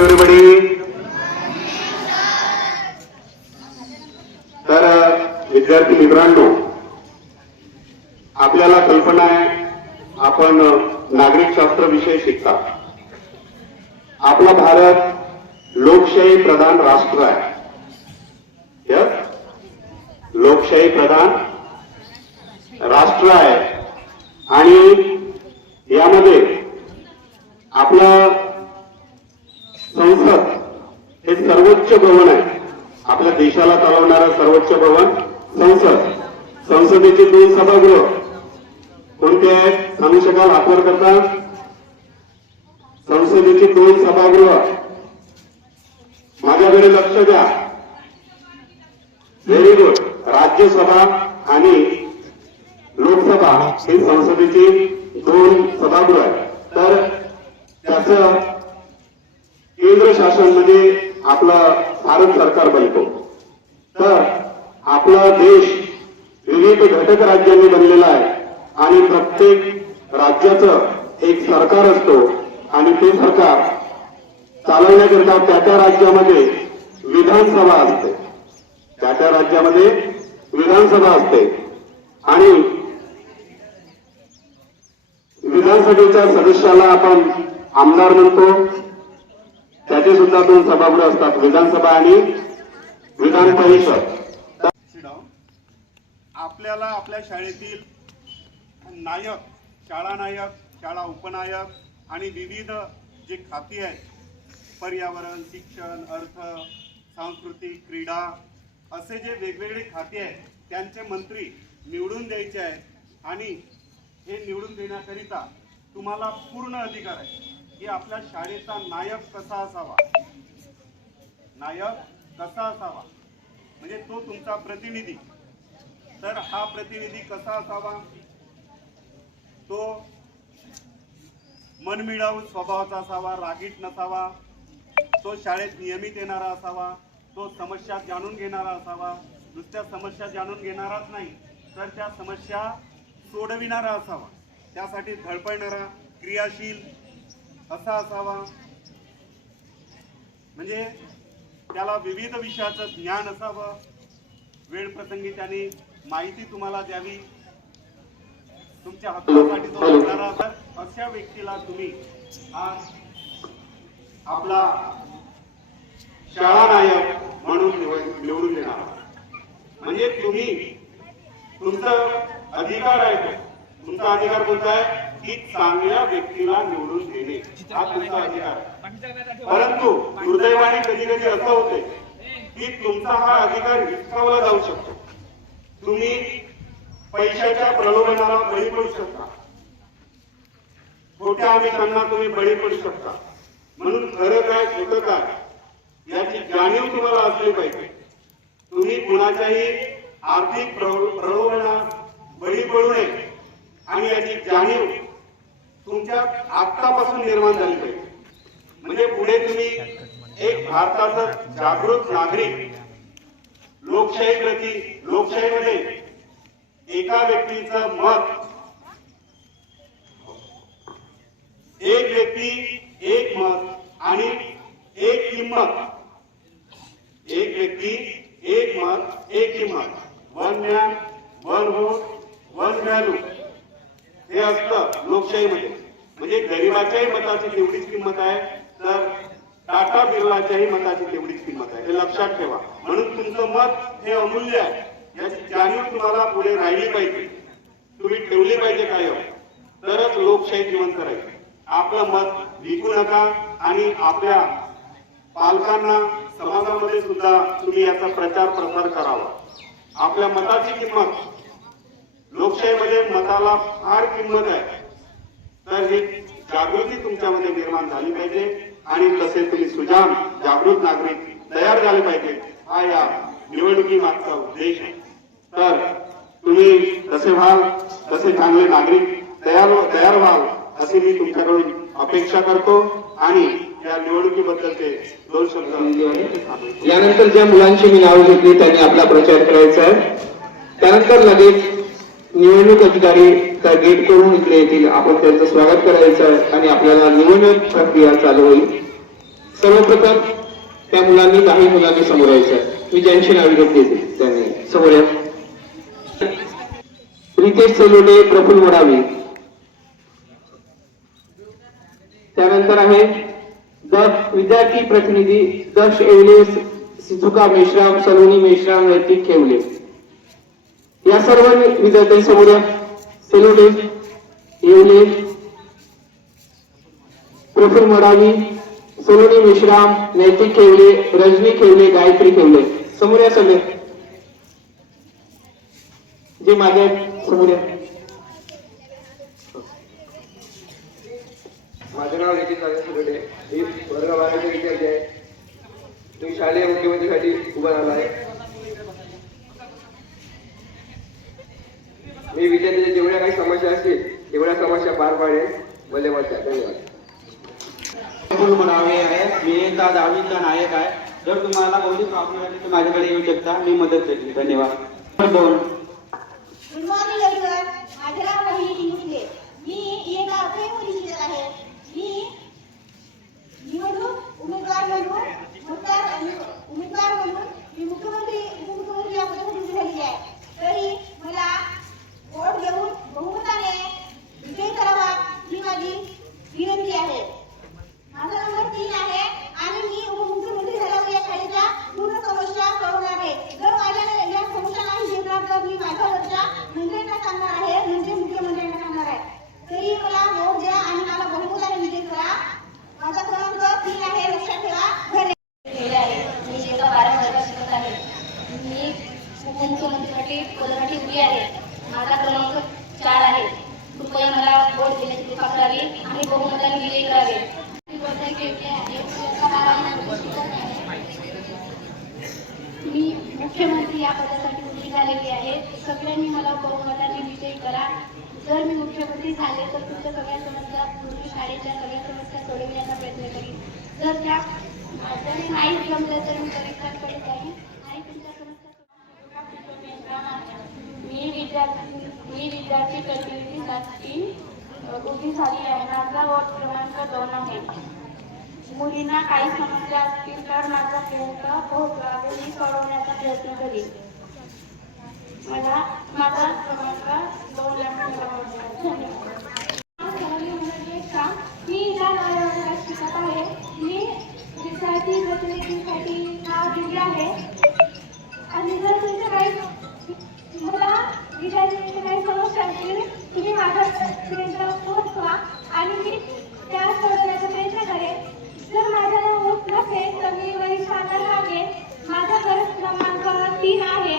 everybody. तर विद्यार्थी मित्रांनो, आपल्याला कल्पना आहे आपण नागरिक शास्त्र विषय शिकता. आपला भारत लोकशाही प्रधान राष्ट्र आहे. लोकशाही प्रधान राष्ट्र आहे आणि यामध्ये आपलं संसद हे सर्वोच्च भवन आहे. आपल्या देशाला चालवणारं सर्वोच्च भवन संसद. संसदेचे 2 सभागृह कोणते आहेत सांगू शकाल? हातवर करता. संसदेचे 2 सभागृह. माझ्याकडे लक्ष द्या. Very good. राज्यसभा आणि लोकसभा हे संसदेचे 2 सभागृह आहेत. तर त्याचं केंद्र शासन म्हणजे आपलं भारत सरकार बनतो. तर आपला देश विविध घटक राज्यांनी बनलेला आहे आणि प्रत्येक राज्याचं एक सरकार असतो आणि ते सरकार चालवण्याकरिता त्या राज्यामध्ये विधानसभा असते. त्या राज्यामध्ये विधानसभा असते आणि विधानसभेच्या सदस्याला आपण आमदार म्हणतो. त्याचे सुद्धा 2 सभागृह असतात, विधानसभा आणि विधान परिषद. आपल्याला आपल्या शाळेतील नायक, शाळा नायक, शाळा उपनायक आणि विविध जे खाती आहेत, पर्यावरण, शिक्षण, अर्थ, सांस्कृतिक, क्रीडा असे जे वेगवेगळे खाते आहेत त्यांचे मंत्री निवडून द्यायचे आहेत आणि हे निवडून देण्याकरिता तुम्हाला पूर्ण अधिकार आहे की आपल्या शाळेचा नायक कसा असावा. नायक कसा असावा म्हणजे तो तुमचा प्रतिनिधी. तर हा प्रतिनिधी कसा असावा? तो मनमिळावू स्वभावाचा असावा, रागीट नसावा. तो शाळेत नियमित येणारा असावा. तो समस्या जाणून घेणारा असावा. नुसत्या समस्या जाणून घेणाराच नाही तर त्या समस्या सोडविणारा असावा. त्यासाठी धडपडणारा, क्रियाशील असा असावा. म्हणजे त्याला विविध विषयाचं ज्ञान असावं. वेळ प्रसंगी त्याने माहिती तुम्हाला द्यावी. तुमच्या हक्कासाठी तो लढणारा. तर अशा व्यक्तीला तुम्ही आज आपला शाळा नायक म्हणून निवडून देणार. म्हणजे तुम्ही तुमचा अधिकार आहे. तुमचा अधिकार कोणता आहे की चांगल्या व्यक्तीला निवडून देणे. हा तुमचा अधिकार आहे. परंतु दुर्दैवाने कधी कधी असं होते की तुमचा हा अधिकार हिसकावला जाऊ शकतो. तुम्ही पैशाच्या प्रलोभनाला बळी पडू शकता. खोट्या आमिषांना तुम्ही बळी पडू शकता. म्हणून खरं काय खोटं काय याची जाणीव तुम्हाला असली पाहिजे. तुम्ही कुणाच्याही आर्थिक प्रलोभनास बळी पडू नये आणि याची जाणीव तुमच्या आत्तापासून निर्माण झाली पाहिजे. म्हणजे पुढे तुम्ही एक भारताचा जागृत नागरिक, लोकशाहीमध्ये एका व्यक्तीचं मत, एक व्यक्ती एक मत आणि एक किंमत. एक व्यक्ती एक मत एक किंमत. 1 मॅन 1 व्होट 1 व्हॅल्यू हे असतं लोकशाहीमध्ये. म्हणजे गरिबाच्याही मताची तेवढीच किंमत आहे तर टाटा बिर्लाच्याही मताची तेवढीच किंमत आहे. हे लक्षात ठेवा. म्हणून तुमचं मत हे अमूल्य आहे. याची जाणीव तुम्हाला पुढे राहिली पाहिजे. तुम्ही ठेवली पाहिजे कायम. तरच लोकशाही जिवंत राहील. आपलं मत विकू नका आणि आपल्या पालकांना, समाजामध्ये सुद्धा तुम्ही याचा प्रचार प्रसार करावा. आपल्या मताची किंमत, लोकशाहीमध्ये मताला फार किंमत आहे. तर ही जागृती तुमच्यामध्ये निर्माण झाली पाहिजे आणि तसे तुम्ही सुजाण जागृत नागरिक तयार झाले पाहिजे. हा या निवडणुकीमागचा उद्देश आहे. तर तुम्ही तसे व्हाल, तसे चांगले नागरिक तयार व्हाल अशी मी तुमच्याकडून अपेक्षा करतो आणि या निवडणुकीबद्दलचे 2 शब्द. यानंतर ज्या मुलांची मी नाव घेतली त्यांनी आपला प्रचार करायचा आहे. त्यानंतर लगेच निवडणूक अधिकारी त्या गेट करून इकडे येतील. आपण त्यांचं स्वागत करायचं आहे आणि आपल्याला निवडणूक प्रक्रिया चालू होईल. सर्वप्रथम त्या मुलांनी 10 मुलांनी समोर यायचं. मी ज्यांची नावे घेतली त्यांनी समोर या. रितेश सेलोटे, प्रफुल्ल वडावी. त्यानंतर आहे विद्यार्थी प्रतिनिधी दक्ष येवले, सिझुका मेश्राम, सलोनी मेश्राम, नैतिक खेवले. या सर्व विद्यार्थ्यांसमोर या. सेलोटे, येवले, प्रफुल्ल वडावी, सलोनी मेश्राम, नैतिक खेवले, रजनी खेवले, गायत्री खेवले. समोर या सगळे. जे माझ्या समोर या. माझं नाव नितीन नागेशकडे. मी वर्ग 12चा विद्यार्थी आहे. मी शालेय मुख्यमंत्रीसाठी उभा राहिला आहे. मी विद्यार्थ्यांच्या जेवढ्या काही समस्या असतील तेवढ्या समस्या पार पाडेल. धन्यवाद. प्रफुल्ल म्हणावे आहे. मी एकदा 10वीचा नायक आहे. जर तुम्हाला कोणती प्रॉब्लेम आली तर माझ्याकडे येऊ शकता, मी मदत करेन. धन्यवाद. 2 गुड मॉर्निंग एव्हरीवन. माझे नाव रोहिणी मुसले. मी एका अभय मुलीची आहे. मी निवडणूक उमेदवार म्हणून मी मुख्यमंत्री उपमुख्यमंत्री या पदासाठी झालेली आहे. तरी मला वोट देऊन बहुमताने विजयी करावा ही माझी विनंती आहे. माझा नंबर 3 आहे आणि मी उपमुख्यमंत्री झाल्यावर या शाळेच्या पूर्ण समस्या सोडवणार आहे. जर माझ्या या समस्या नाही घेणार तर मी माझ्यावरच्या मंत्र्यांना सांगणार आहे, म्हणजे मुख्यमंत्र्यांना सांगणार आहे. तरी मला वोट द्या आणि मला बहुमताने विजयी करा. माझा क्रमांक 3 आहे, लक्षात ठेवा. धन्यवाद. मी एका 12 वर्गात शिकत आहे. मी उपमुख्यमंत्रीसाठी पदासाठी उभी आहे. माझा क्रमांक 4 आहे. कृपया मला वोट देण्याची कृपा करावी आणि बहुमताने विजयी करावे. मी मुख्यमंत्री या पदासाठी उभी झालेली आहे. सगळ्यांनी मला बहुमताने विजयी करा. जर मी मुख्यमंत्री झाले तर तुमच्या सगळ्या समस्या, पूर्वी शाळेच्या सगळ्या समस्या सोडवण्याचा प्रयत्न करीन. जर त्या नाही जमलं तर मी कलेक्टरकडे जाईन आणि तुमच्या समस्या मी विद्यार्थी प्रतिनिधीसाठी उभी झाली आहे. माझा वोट क्रमांक 2 आहे. मुलींना काही समस्या असतील तर माझ्यापर्यंत पोहोचवावे, मी सोडवण्याचा प्रयत्न करीन. माझा क्रमांक 2 मी ज्या वर्गात शिकत आहे. मी विद्यार्थी प्रतिनिधीसाठी नाव दिले आहे. आणि जर तुमच्या काही मला विद्यार्थ्यांच्या काही समस्या असतील तुम्ही माझ्यापर्यंत पोहोचवा आणि मी त्या सोडवण्याचा प्रयत्न करेन. जर माझ्याला होत नसेल तर मी वरिष्ठांना सांगेन. माझा क्रमांक 3 आहे.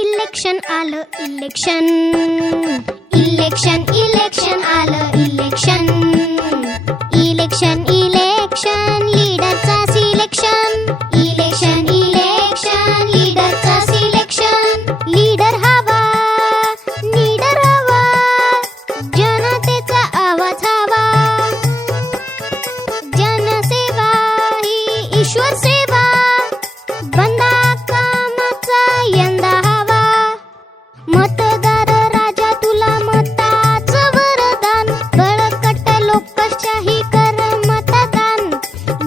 इलेक्शन आलं इलेक्शन इलेक्शन इलेक्शन आलं इलेक्शन इलेक्शन इलेक्शन लीडरचा सिलेक्शन इलेक्शन इलेक्शन लीडरचा सिलेक्शन लीडर हवा जनतेचा आवाज हवा जनसेवा ही ईश्वर सेवा बंदा कामाचा यंदा हवा मतदार राजा तुला मताचं वरदान बळकट लोकशाही कर मतदान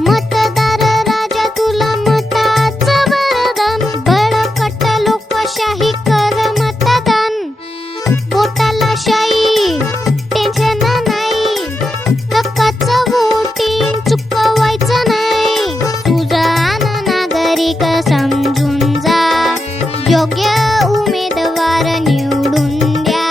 मतदार राजा तुला मताचं वरदान बळकट लोकशाही कर मतदान पोटाला शाई टेन्शन नाही हक्काचं वोटिंग चुकवायचं नाही सुजाण नागरिक समजून जा योग्य उमेदवार निवडून द्या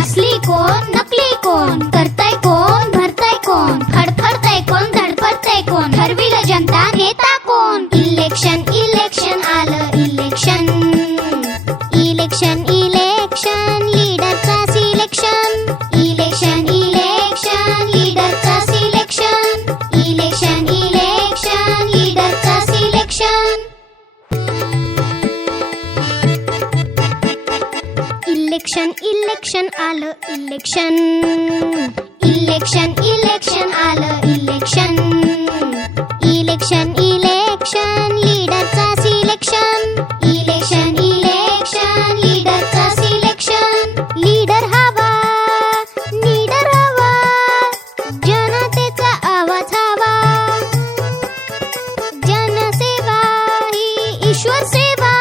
असली कोण नकली कोण करताय कोण भरताय कोण खडखडताय कोण धडपडताय कोण ठरविलं जनता नेता कोण इलेक्शन इलेक्शन आलं इलेक्शन इलेक्शन इलेक्शन लीडरचा सिलेक्शन इलेक्शन इलेक्शन लीडरचा सिलेक्शन इलेक्शन इलेक्शन लीडरचा सिलेक्शन इलेक्शन इलेक्शन आलं इलेक्शन इलेक्शन इलेक्शन आलं इलेक्शन इलेक्शन इलेक्शन लीडरचा सिलेक्शन इलेक्शन इलेक्शन लीडरचा सिलेक्शन लीडर हवा जनतेचा आवाज हवा जनसेवा ही ईश्वर सेवा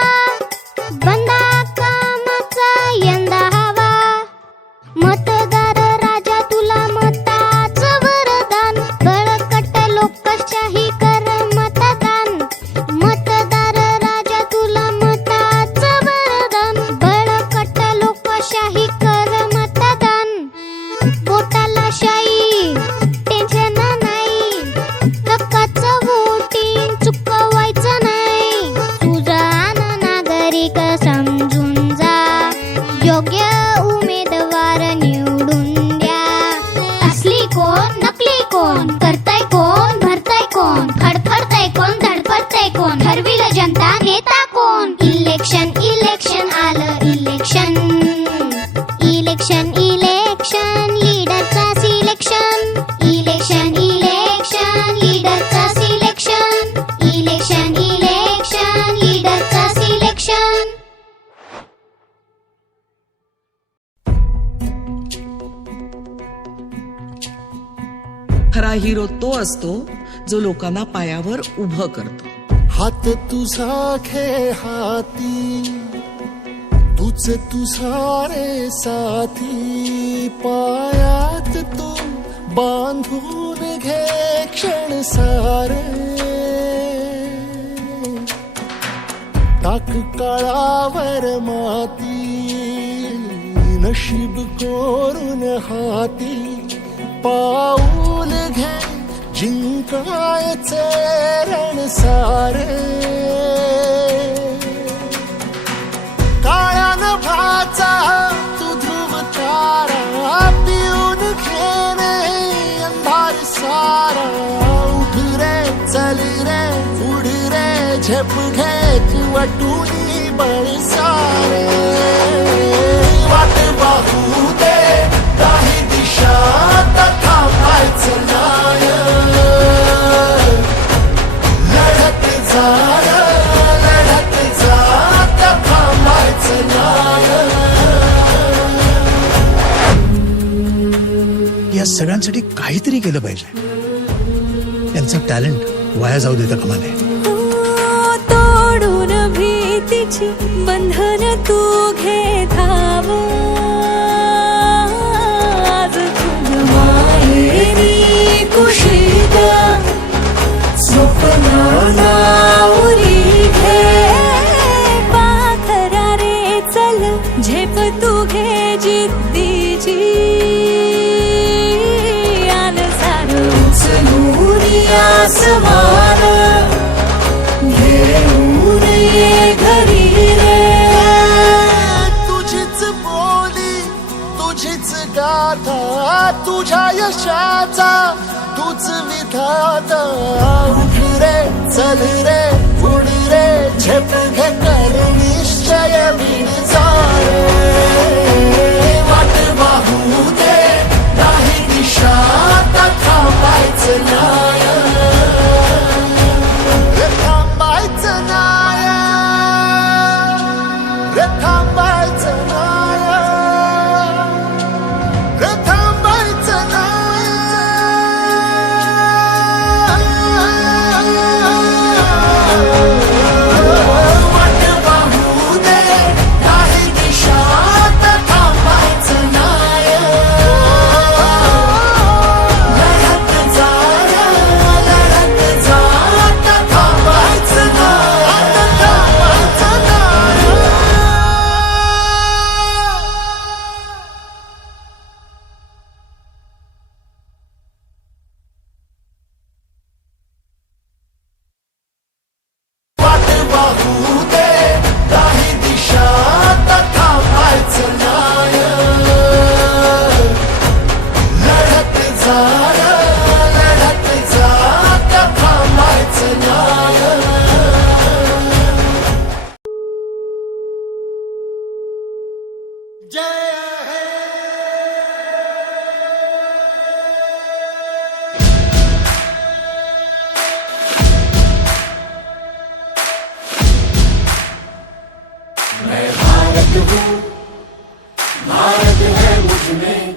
बंदा कामाचा यंदा हवा मतदार राजा तुला मताचं वरदान बळकट लोकशाही कर मतदान मतदार राजा तुला मताचं वरदान बळकट लोकशाही कर मतदान पोटाला शाई टेन्शन नाही हक्काचं वोटिंग चुकवायचं नाही सुजाण नागरिक समजून जा योग्य उमेदवार निवडून द्या असली कोण नकली कोण करताय कोण भरताय कोण खडखडताय कोण धडपडताय कोण ठरविलं जनता नेता कोण इलेक्शन इलेक्शन आलं इलेक्शन इलेक्शन इलेक्शन लीडरचा सिलेक्शन इलेक्शन इलेक्शन लीडरचा सिलेक्शन इलेक्शन इलेक्शन लीडरचा सिलेक्शन खरा हिरो तो असतो जो लोकांना पायावर उभं करतो हात तुझा खे हाती तुझ तुझा रे साथी पायात तू बांधून घे क्षण सारे टाक काळावर माती नशीब कोरून हाती पाऊल घे जिंकायचे रण सारे काळ्या नभाचा तू ध्रुव तारा पिऊन घेणे अंधार सारा उठ रे चल रे उड रे झेप घे तू वाटून बळ सारे वाट वाहू दे काही दिशा थांबायचं नाय लढत जा थांबायचं नाय या सगळ्यांसाठी काहीतरी केलं पाहिजे यांचं टॅलेंट वाया जाऊ देता कामा नये तोडून भीतीची बंधन तू घे धाव आज तुझ माहेरी कुशीत स्वप्नाला उरी घे पाखरा रे चल झेप तू घे जिद्दीची आन सारं उचलून आसमान घेऊन ये घरी रे तुझीच बोली तुझी विधाता तुझ्या यशाचा तूच विधाता उठ रे चल रे उड रे झेप घे कर निश्चय विचार वाट वाहू दे नाही दिशा आता थांबायचं नाही रे थांबायचं नाही रे थांबायचं नाही रे थांबायचं नाही वाट वाहू दे नाही दिशा आता थांबायचं नाही लढत जा आता थांबायचं नाही आता थांबायचं नाही वाट वाहू दे नाही दिशा आता थांबायचं नाही लढत जा आता थांबायचं नाही जय हे मैं भारत हूँ भारत है मुझ में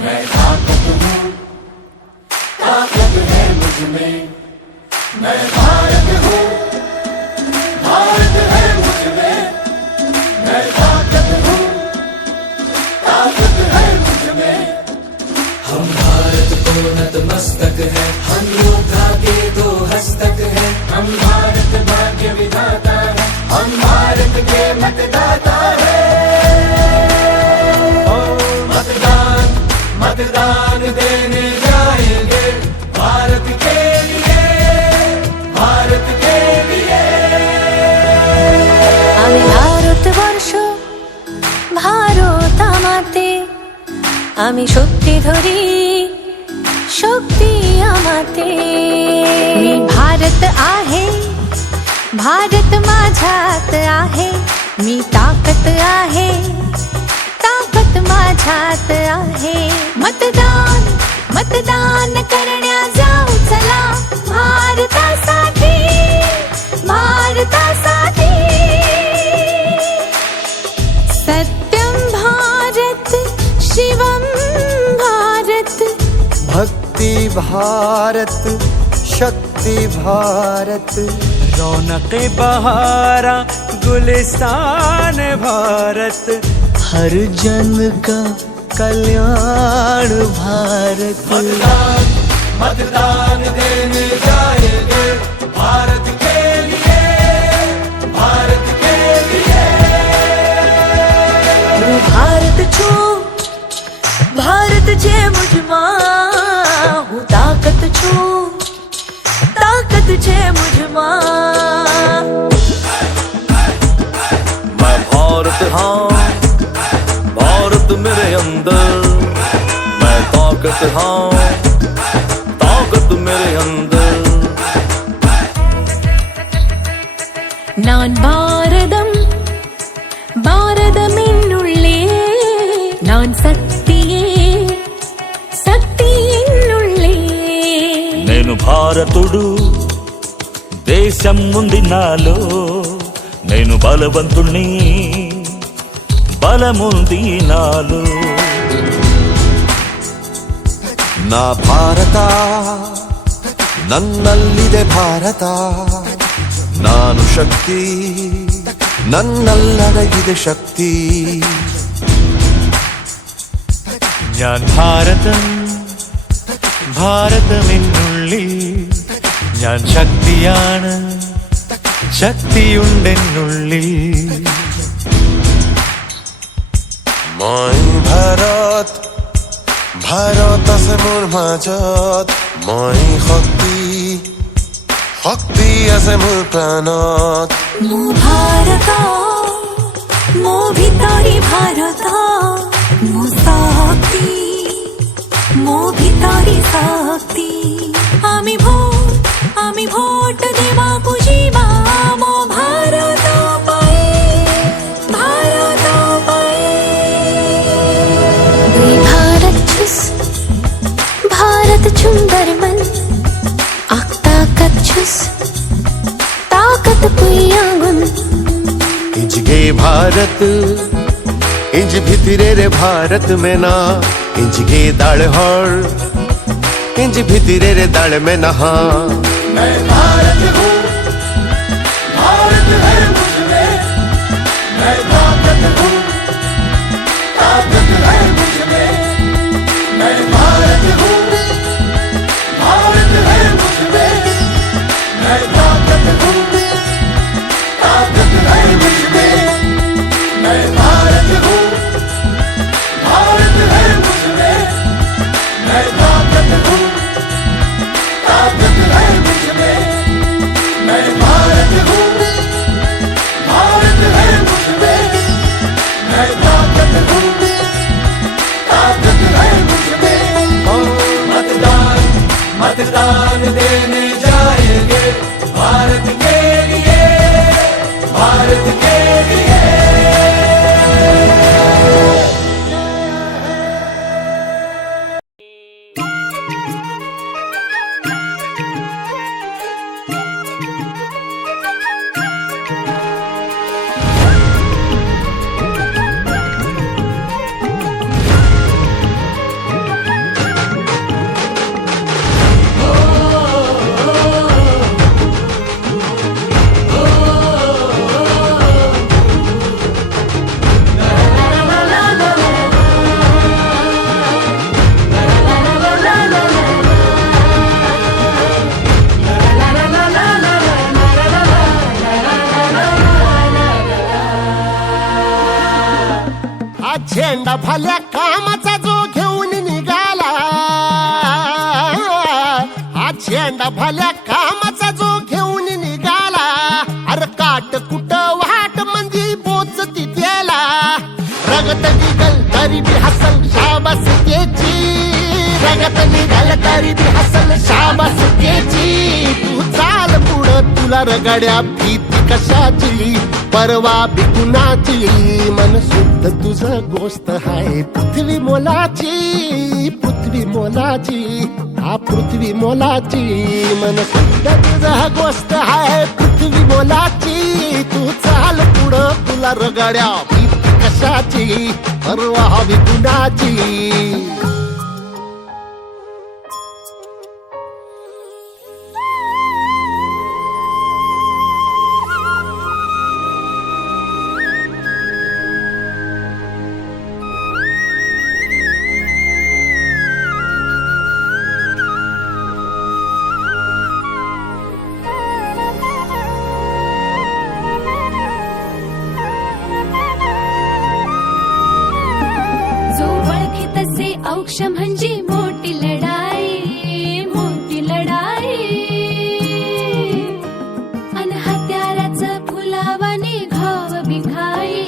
मैं ताकत हूँ ताकत है मुझ में मैं भारत हूँ भारत है मुझ में मैं ताकत हूँ ताकत है मुझ में हम भारत को नतमस्तक है हम योद्धा के दो हस्तक है हम भारत भाग्य विधाता है हम भारत के मतदाता है मतदान मतदान देने जाएंगे भारत के लिए भारत के लिए आम्ही भारतवर्ष भारता माते आम्ही शक्ती धरी शक्ती आमाते मी भारत आहे भारत माझ्यात आहे मी ताकत आहे ताकत माझ्यात आहे मतदान मतदान करण्या जाऊ चला भारतासाठी भारतासाठी सत्यम भारत शिवम भारत भक्ति भारत शक्ति भारत रौनक बहारा गुलिस्तान भारत हर जन का कल्याण भारत मतदान मतदान देने जाएंगे भारत के लिए भारत के लिए હું ભારત છું ભારત છે મુझમાં હું તાકત છું તાકત છે મુझમાં मैं भारत हाँ भारत मेरे अंदर मैं ताकत हाँ ताकत मेरे अंदर நான் பாரதம் பாரதம் என்னுள்ளே நான் சக்தியே சக்தி என்னுள்ளே నేను భారతుడు దేశం ఉంది నాలో నేను బలవంతుణ్ణి బలముంది నాలో ನಾ ಭಾರತ ನನ್ನಲ್ಲಿದೆ ಭಾರತ ನಾನು ಶಕ್ತಿ ನನ್ನಲ್ಲಡಗಿದೆ ಶಕ್ತಿ ഞാൻ ഭാരതം ഭാരതമെന്നുള്ളിൽ ഞാൻ ശക്തിയാണ് ശക്തിയുണ്ടെന്നുള്ളിൽ মই ভাৰত ভাৰত আছে মোৰ মাজত মই শক্তি শক্তি আছে মোৰ প্ৰাণত ମୋ ଭାରତ ମୋ ଭିତରେ ଭାରତ ମୋ ଶକ୍ତି मोभितारी साक्ती आम्ही भोट देवा कुजीवा मो भारत भारत चुंदर मन आखता कच्छुस ताकत पुयागुन इंज गे भारत इंज भितरे रे भारत में ना इंज गे दाड़ हर इंज भितरे रे दाड़ में नहा मैं भारत हूँ भारत है मुझमें मैं ताकत हूँ ताकत है मुझमें मैं भारत हूँ भारत है मुझमें मैं ताकत हूँ ताकत है मुझमें मैं भारत हूँ भारत है मुझमें मैं ताकत हूँ ताकत है मुझमें मैं भारत हूँ भारत है मुझमें मैं ताकत हूँ ताकत है मुझमें मतदान मतदान देने जाएंगे भारत के लिए भारत के लिए झेंडा भल्या कामाचा जो घेऊन निघाला हा झेंडा भल्या कामाचा जो घेऊन निघाला अरे काट कुट वाट मंदी बोचती त्याला रगत निघल तरी बी हसल शाबास त्याची रगत निघल तरी बी हसल शाबास त्याची तू चाल पुढं तुला रगड्या भीती कशाची परवा बिकुनाची मन शुद्ध तुझं गोष्ट हाय पृथ्वी मोलाची हा पृथ्वी मोलाची मन शुद्ध तुझं गोष्ट हाय पृथ्वी मोलाची तू चाल पुढं तुला रगड्या भीती कशाची परवा बिकुनाची औक्ष म्हणजे मोठी लढाई अन हत्याराचं फुलावाने घाव बिघाई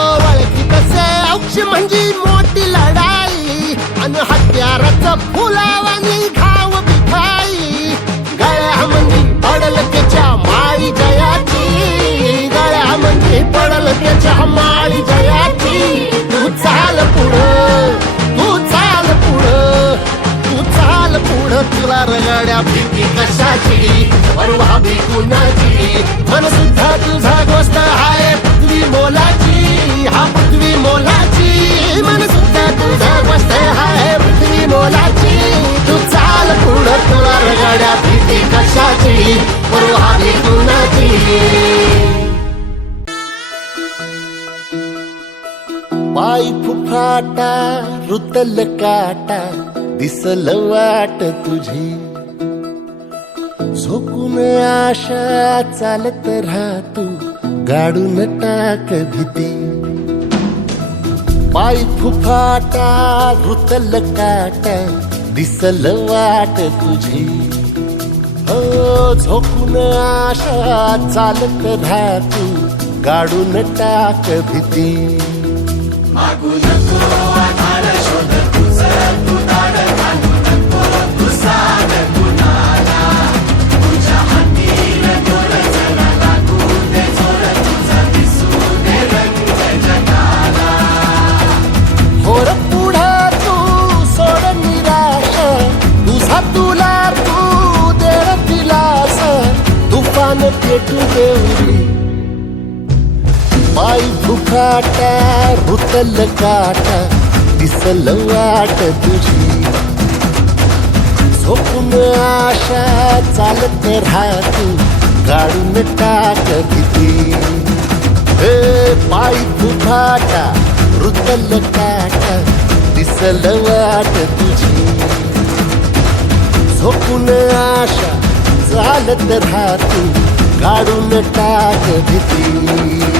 ओळखीत असे औक्ष म्हणजे मोठी लढाई अन हत्याराचं फुलावाने घाव बिघाई गळ्यामध्ये पडल त्याच्या माळी जयाची गळ्यामध्ये पडल त्याच्या माळी जयाची तू चाल पुढं तुला रगड्या भीती कशाची परवा बिकुनाची मन सुद्धा तुझा गोष्ट हाय पृथ्वी मोलाची हा पृथ्वी मोलाची मन सुद्धा तुझा गोष्ट हाय पृथ्वी मोलाची तू चाल पुढं तुला रगड्या भीती कशाची परवा बिकुनाची पाय फुफाटा रुतल काटा दिसल वाट तुझी झोकून आशा चालत राहतू गाडून टाक भीती पाय फुफाटा रुतल काटा दिसल वाट तुझी हो झोकून आशा चालत राहतू गाडून टाक भीती मागू नको आधार शोध तुझं तू दाड घालू नको तू साध कुणाला तुझ्या हातीन दोर जरा लागू दे जोर तुझा दिसू दे रंग जगाला होर पुढे तू सोड निराश तुझा तुला तू दे दिलास तुफान पेटू देवरी पाय फुकाटा रुतल काटा दिसल वाट तुझी झोपून आशा चालत राहतू काढून टाक भीती हे पाय फुकाटा रुतल काटा दिसल वाट तुझी झोपून आशा चालत राहतू काढून टाक भीती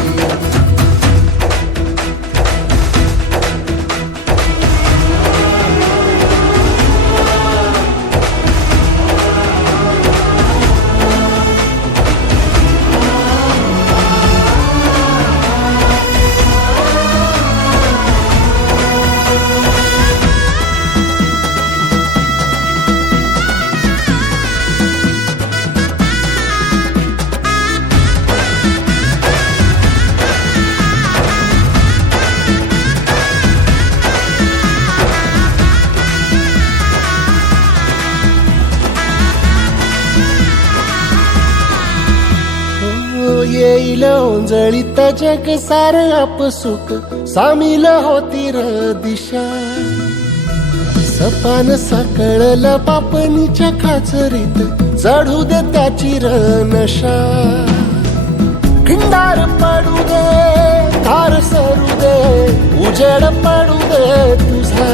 येईल ओंजळीत जग सार आपसुक सामील होती र दिशा सपान साकळलं पापणीच्या खाचरीत चढू दे त्याची र नशा खिंडार पडू दे धार सरू दे उजेड पडू दे तुझा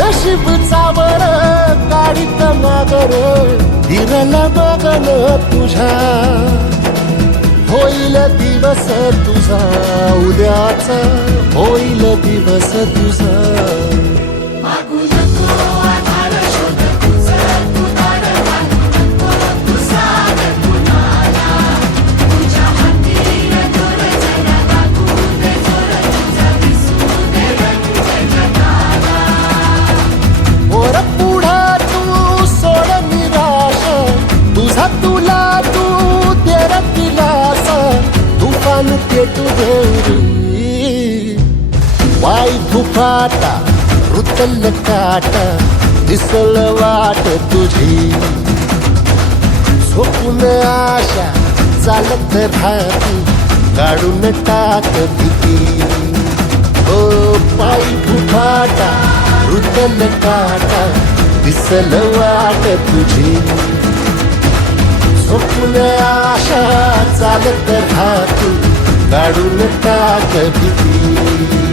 नशीब चावर गाडीत मागर हिरल बघन तुझ्या होईल दिवस तुझा उद्याचा होईल दिवस तुझा मागू नको आधार शोध तुझं तू दाड घालू नको तू साध कुणाला तुझ्या हातीन दोर जरा लागू दे जोर तुझा दिसू दे रंग जगाला वर पुढे तू सोड निराश तुझा तुला तू तेरा दिलास तुफान पेटू देवरी वाय फुफाटा रुतल काटा दिसल वाट तुझी झोपून आशा चालत राहती काढून टाक भीती ओ पाय फुफाटा रुतल काटा दिसल वाट तुझी झोपून आशा चालत राहती काढून टाक भीती